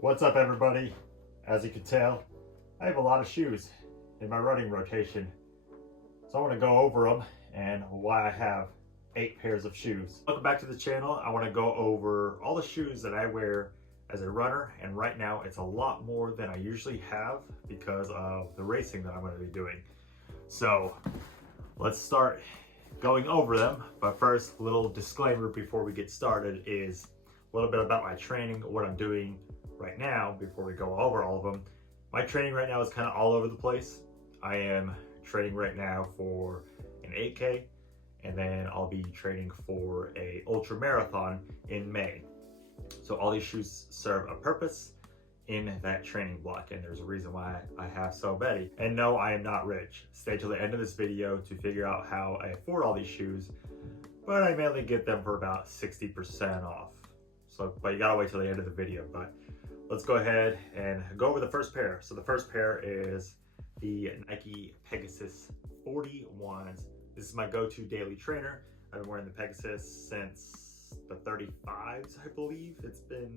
What's up, everybody? As you can tell, I have a lot of shoes in my running rotation. So I want to go over them and why I have 8 pairs of shoes. Welcome back to the channel. I want to go over all the shoes that I wear as a runner, and right now it's a lot more than I usually have because of the racing that I'm going to be doing. So let's start going over them. But first, a little disclaimer before we get started is a little bit about my training, what I'm doing right now before we go over all of them. My training right now is kind of all over the place. I am training right now for an 8K, and then I'll be training for a ultra marathon in May. So all these shoes serve a purpose in that training block, and there's a reason why I have so many. And no, I am not rich. Stay till the end of this video to figure out how I afford all these shoes, but I mainly get them for about 60% off. So, but you gotta wait till the end of the video. But let's go ahead and go over the first pair. So the first pair is the Nike Pegasus 41s. This is my go-to daily trainer. I've been wearing the Pegasus since the 35s, I believe. It's been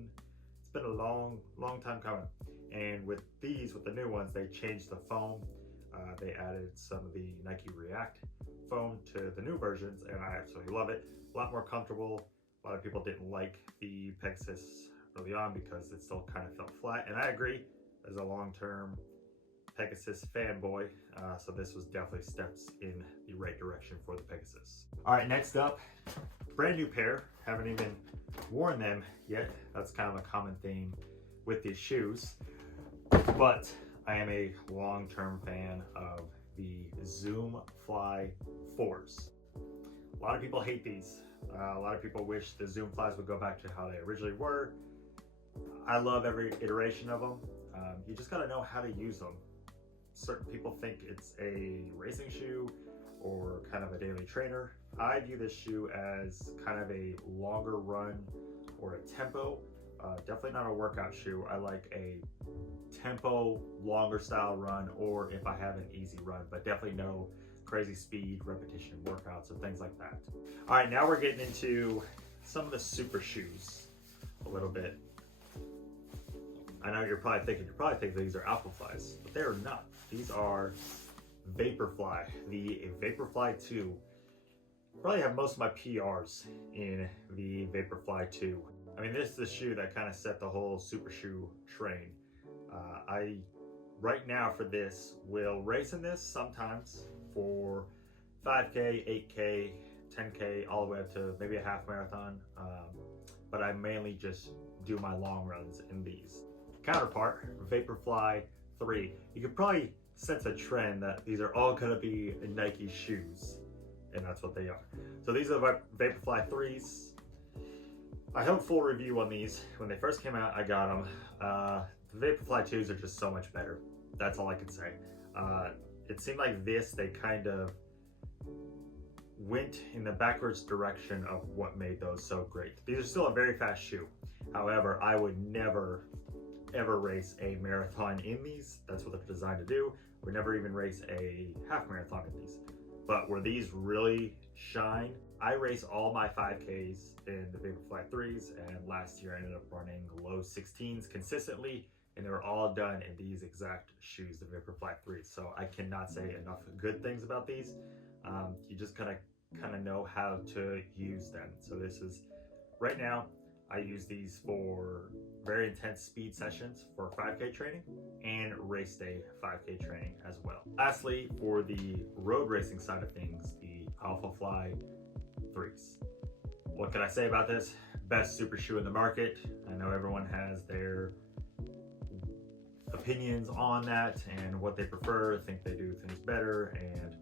a long time coming. And with these, with the new ones, they changed the foam. They added some of the Nike React foam to the new versions, and I absolutely love it. A lot more comfortable. A lot of people didn't like the Pegasus early on because it still kind of felt flat, and I agree as a long-term Pegasus fanboy. So this was definitely steps in the right direction for the Pegasus. All right, next up, brand new pair. Haven't even worn them yet. That's kind of a common theme with these shoes, but I am a long-term fan of the Zoom Fly 4s. A lot of people hate these. A lot of people wish the Zoom Flies would go back to how they originally were. I love every iteration of them. You just gotta know how to use them. Certain people think it's a racing shoe or kind of a daily trainer. I view this shoe as kind of a longer run or a tempo. Definitely not a workout shoe. I like a tempo, longer style run, or if I have an easy run, but definitely no crazy speed, repetition workouts, or things like that. All right, now we're getting into some of the super shoes a little bit. I know you're probably thinking these are APPAREL, but they are not. These are Vaporfly, the Vaporfly 2. Probably have most of my PRs in the Vaporfly 2. I mean, this is the shoe that kind of set the whole super shoe train. I, right now for this, will race in this sometimes for 5K, 8K, 10K, all the way up to maybe a half marathon. But I mainly just do my long runs in these. Counterpart, Vaporfly 3. You can probably sense a trend that these are all gonna be Nike shoes, and that's what they are. So these are the Vaporfly 3s. I have a full review on these. When they first came out, I got them. The Vaporfly 2s are just so much better. That's all I can say. It seemed like they kind of went in the backwards direction of what made those so great. These are still a very fast shoe. However, I would never ever race a marathon in these. That's what they're designed to do. Would never even race a half marathon in these. But where these really shine, I race all my 5Ks in the Vaporfly 3s, and last year I ended up running low 16s consistently, and they were all done in these exact shoes, the Vaporfly 3s. So I cannot say enough good things about these. You just kind of know how to use them. So this is, right now, I use these for very intense speed sessions for 5K training and race day 5K training as well. Lastly, for the road racing side of things, the APPAREL 3s. What can I say about this? Best super shoe in the market. I know everyone has their opinions on that and what they prefer, think they do things better, and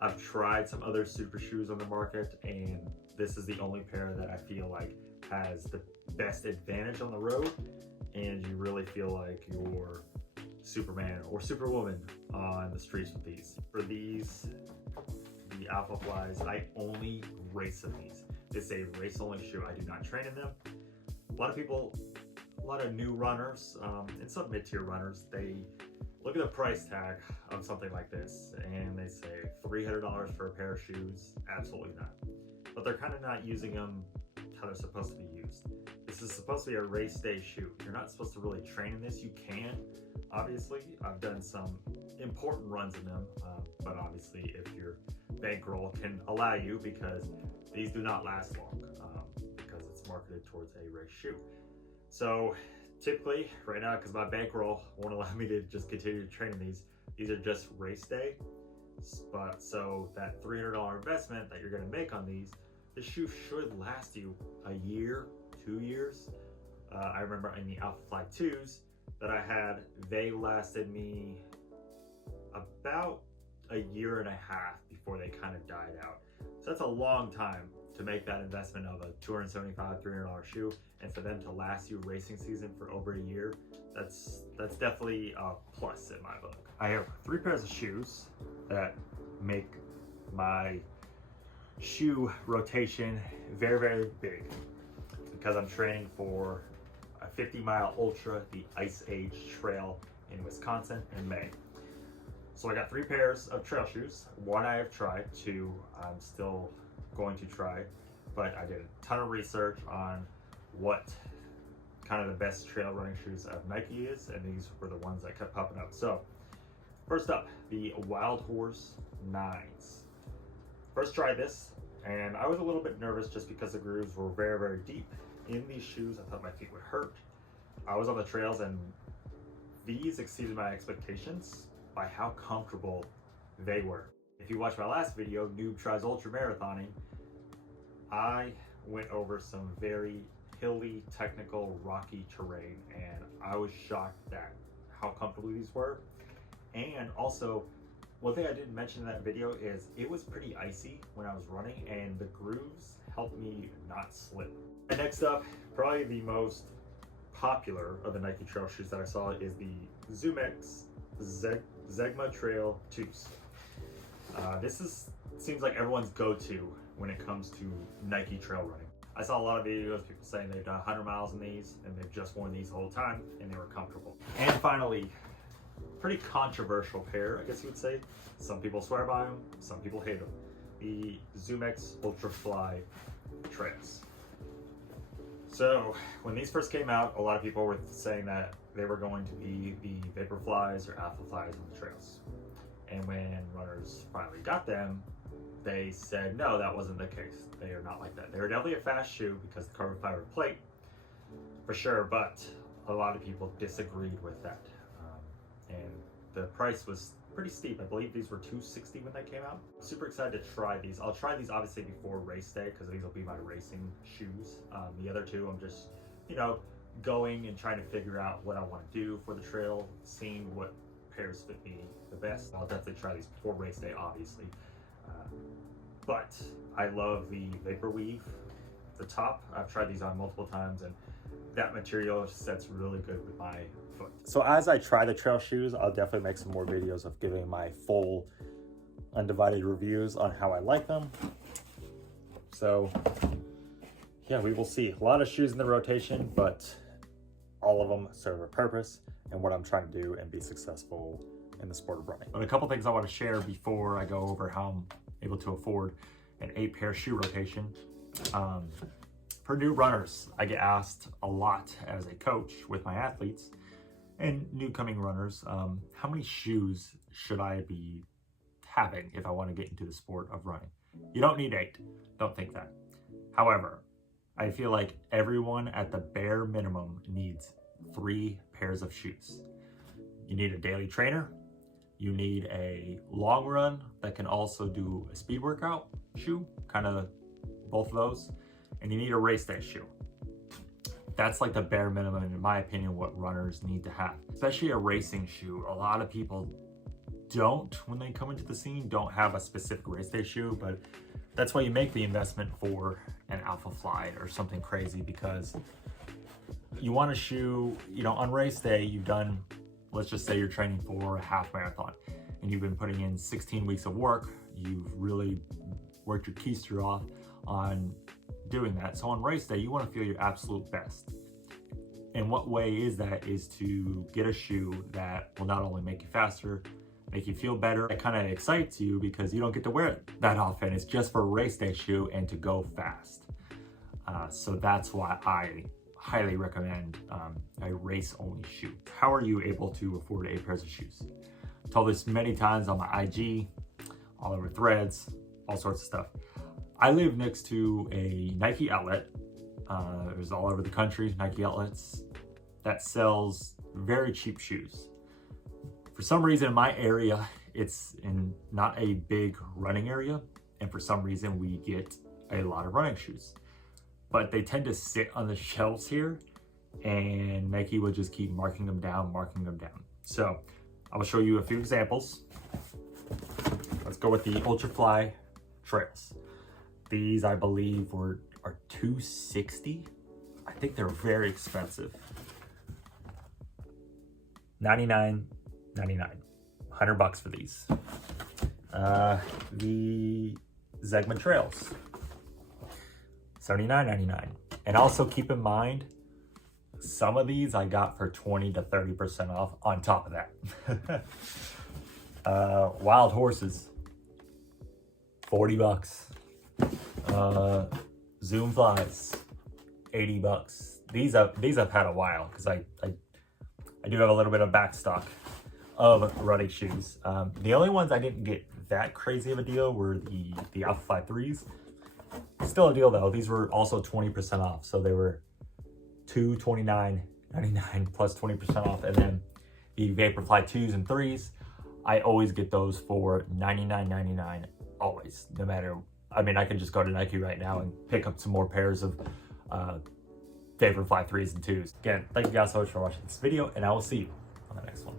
I've tried some other super shoes on the market, and this is the only pair that I feel like has the best advantage on the road, and you really feel like you're Superman or Superwoman on the streets with these. For these, the APPARELs, I only race in these. This is a race-only shoe. I do not train in them. A lot of people, a lot of new runners, and some mid-tier runners, they look at the price tag of something like this and they say $300 for a pair of shoes. Absolutely not. But they're kind of not using them how they're supposed to be used. This is supposed to be a race day shoe. You're not supposed to really train in this. You can, obviously. I've done some important runs in them, but obviously if your bankroll can allow you, because these do not last long, because it's marketed towards a race shoe. So typically right now, because my bankroll won't allow me to just continue to train in these are just race day. But so that $300 investment that you're going to make on these, the shoe should last you a year, 2 years. I remember in the Alpha Fly 2s that I had, they lasted me about a year and a half before they kind of died out. So that's a long time to make that investment of a $275, $300 shoe, and for them to last you racing season for over a year. That's definitely a plus in my book. I have 3 pairs of shoes that make my shoe rotation very, very big, because I'm training for a 50-mile ultra, the Ice Age Trail in Wisconsin in May. So I got 3 pairs of trail shoes. 1 I have tried, 2 I'm still going to try, but I did a ton of research on what kind of the best trail running shoes of Nike is, and these were the ones that kept popping up. So first up, the Wild Horse 9s. First tried this, and I was a little bit nervous just because the grooves were very, very deep in these shoes. I thought my feet would hurt. I was on the trails, and these exceeded my expectations by how comfortable they were. If you watched my last video, Noob Tries Ultra Marathoning, I went over some very hilly, technical, rocky terrain, and I was shocked at how comfortable these were. And also, one thing I didn't mention in that video is it was pretty icy when I was running, and the grooves helped me not slip. And next up, probably the most popular of the Nike trail shoes that I saw is the ZoomX Zegma Trail 2s. This seems like everyone's go-to when it comes to Nike trail running. I saw a lot of videos, people saying they've done 100 miles in these, and they've just worn these the whole time, and they were comfortable. And finally, pretty controversial pair, I guess you would say. Some people swear by them, some people hate them. The ZoomX Ultrafly Trails. So when these first came out, a lot of people were saying that they were going to be the Vaporflies or Alpha Flies on the trails. And when runners finally got them, they said, no, that wasn't the case. They are not like that. They were definitely a fast shoe because the carbon fiber plate, for sure, but a lot of people disagreed with that. And the price was pretty steep. I believe these were $260 when they came out. I'm super excited to try these. I'll try these obviously before race day, because these will be my racing shoes. The other 2, I'm just, going and trying to figure out what I want to do for the trail, seeing what pairs fit me the best. I'll definitely try these before race day, obviously. But I love the Vapor Weave, the top. I've tried these on multiple times, and that material sets really good with my foot. So as I try the trail shoes, I'll definitely make some more videos of giving my full undivided reviews on how I like them. So yeah, we will see. A lot of shoes in the rotation, but all of them serve a purpose and what I'm trying to do and be successful in the sport of running. But a couple things I want to share before I go over how I'm able to afford an 8-pair shoe rotation. For new runners, I get asked a lot as a coach with my athletes and new coming runners, how many shoes should I be having if I want to get into the sport of running? You don't need 8, don't think that. However, I feel like everyone at the bare minimum needs 3 pairs of shoes. You need a daily trainer, you need a long run that can also do a speed workout shoe, kind of both of those, and you need a race day shoe. That's like the bare minimum, in my opinion, what runners need to have. Especially a racing shoe. A lot of people don't, when they come into the scene, don't have a specific race day shoe, but that's why you make the investment for an Alpha Fly or something crazy, because you want a shoe, on race day, you've done, let's just say you're training for a half marathon and you've been putting in 16 weeks of work. You've really worked your keister off on doing that. So on race day, you want to feel your absolute best. And what way is that? Is to get a shoe that will not only make you faster, make you feel better. It kind of excites you because you don't get to wear it that often. It's just for a race day shoe and to go fast. So that's why I highly recommend a race only shoe. How are you able to afford 8 pairs of shoes? I've told this many times on my IG, all over threads, all sorts of stuff. I live next to a Nike outlet. There's all over the country, Nike outlets that sells very cheap shoes. For some reason in my area, it's in not a big running area. And for some reason we get a lot of running shoes, but they tend to sit on the shelves here and Nike would just keep marking them down. So I will show you a few examples. Let's go with the Ultrafly Trails. These I believe are $260. I think they're very expensive. $99.99, $100 for these. The Zegman Trails, $79.99. And also keep in mind, some of these I got for 20 to 30% off on top of that. Wild Horses, $40. Zoom Flies, $80. These I've had a while because I do have a little bit of back stock of running shoes. The only ones I didn't get that crazy of a deal were the APPAREL 3s. Still a deal though. These were also 20% off, so they were $229.99 plus 20% off. And then the Vaporfly 2s and 3s, I always get those for $99.99 always, no matter. I mean, I can just go to Nike right now and pick up some more pairs of Vaporfly 3s and 2s. Again, thank you guys so much for watching this video, and I will see you on the next one.